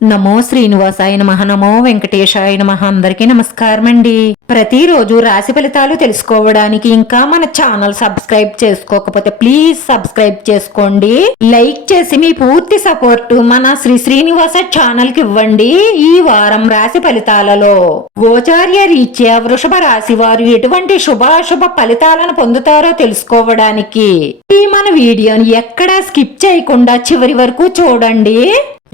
నమో శ్రీనివాసాయ నమః. నమో వెంకటేశాయ నమః. అందరికీ నమస్కారం అండి. ప్రతిరోజు రాశి ఫలితాలు తెలుసుకోవడానికి ఇంకా మన ఛానల్ సబ్స్క్రైబ్ చేసుకోకపోతే ప్లీజ్ సబ్స్క్రైబ్ చేసుకోండి. లైక్ చేసి మీ పూర్తి సపోర్ట్ మన శ్రీనివాస ఛానల్ కి ఇవ్వండి. ఈ వారం రాశి ఫలితాలలో గోచార్య రీత్యా వృషభ రాశి వారు ఎటువంటి శుభాశుభ ఫలితాలను పొందుతారో తెలుసుకోవడానికి ఈ మన వీడియోని ఎక్కడా స్కిప్ చేయకుండా చివరి వరకు చూడండి.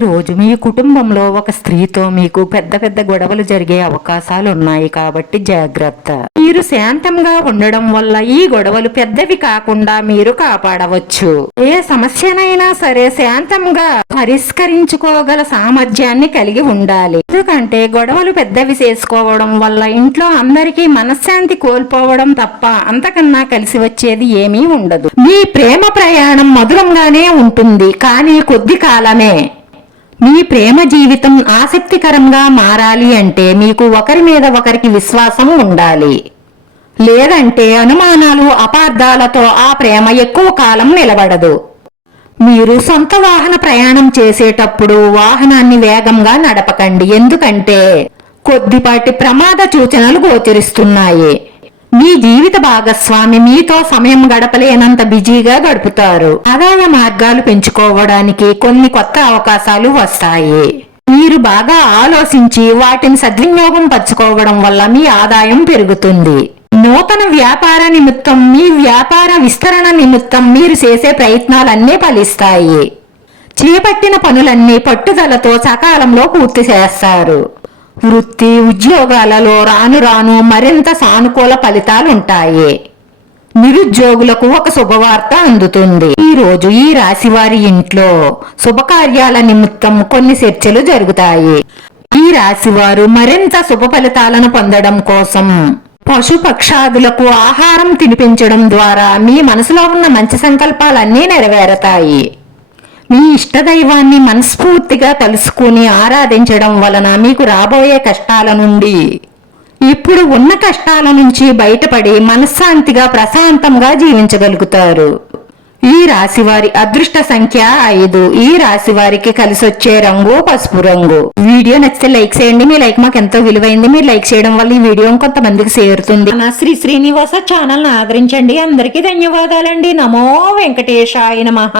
రోజు మీ కుటుంబంలో ఒక స్త్రీతో మీకు పెద్ద పెద్ద గొడవలు జరిగే అవకాశాలు ఉన్నాయి కాబట్టి జాగ్రత్త. మీరు శాంతంగా ఉండడం వల్ల ఈ గొడవలు పెద్దవి కాకుండా మీరు కాపాడవచ్చు. ఏ సమస్యనైనా సరే శాంతంగా పరిష్కరించుకోగల సామర్థ్యాన్ని కలిగి ఉండాలి. ఎందుకంటే గొడవలు పెద్దవి చేసుకోవడం వల్ల ఇంట్లో అందరికీ మనశ్శాంతి కోల్పోవడం తప్ప అంతకన్నా కలిసి వచ్చేది ఏమీ ఉండదు. మీ ప్రేమ ప్రయాణం మధురంగానే ఉంటుంది, కానీ కొద్ది కాలమే. మీ ప్రేమ జీవితం ఆసక్తికరంగా మారాలి అంటే మీకు ఒకరి మీద ఒకరికి విశ్వాసం ఉండాలి. లేదంటే అనుమానాలు అపార్థాలతో ఆ ప్రేమ ఎక్కువ కాలం నిలబడదు. మీరు సొంత వాహన ప్రయాణం చేసేటప్పుడు వాహనాన్ని వేగంగా నడపకండి, ఎందుకంటే కొద్దిపాటి ప్రమాద సూచనలు గోచరిస్తున్నాయి. మీ జీవిత భాగస్వామి మీతో సమయం గడపలేనంత బిజీగా గడుపుతారు. ఆదాయ మార్గాలు పెంచుకోవడానికి కొన్ని కొత్త అవకాశాలు వస్తాయి. మీరు బాగా ఆలోచించి వాటిని సద్వినియోగం పరచుకోవడం వల్ల మీ ఆదాయం పెరుగుతుంది. నూతన వ్యాపార నిమిత్తం మీ వ్యాపార విస్తరణ నిమిత్తం మీరు చేసే ప్రయత్నాలన్నీ ఫలిస్తాయి. చేపట్టిన పనులన్నీ పట్టుదలతో సకాలంలో పూర్తి చేస్తారు. వృత్తి ఉద్యోగాలలో రాను రాను మరింత సానుకూల ఫలితాలుంటాయి. నిరుద్యోగులకు ఒక శుభవార్త అందుతుంది. ఈ రోజు ఈ రాశి వారి ఇంట్లో శుభకార్యాల నిమిత్తం కొన్ని చర్చలు జరుగుతాయి. ఈ రాశి వారు మరింత శుభ ఫలితాలను పొందడం కోసం పశుపక్షాదులకు ఆహారం తినిపించడం ద్వారా మీ మనసులో ఉన్న మంచి సంకల్పాలన్నీ నెరవేరతాయి. మీ ఇష్టదైవాన్ని మనస్ఫూర్తిగా తలుసుకుని ఆరాధించడం వలన మీకు రాబోయే కష్టాల నుండి, ఇప్పుడు ఉన్న కష్టాల నుంచి బయటపడి మనశ్శాంతిగా ప్రశాంతంగా జీవించగలుగుతారు. ఈ రాశి వారి అదృష్ట సంఖ్య 5. ఈ రాశి వారికి కలిసొచ్చే రంగు పసుపు రంగు. వీడియో నచ్చితే లైక్ చేయండి. మీ లైక్ మాకు ఎంతో విలువైంది. మీరు లైక్ చేయడం వల్ల ఈ వీడియో కొంతమందికి చేరుతుంది. నా శ్రీనివాస ఛానల్ ఆదరించండి. అందరికీ ధన్యవాదాలండి. నమో వెంకటేశాయ నమః.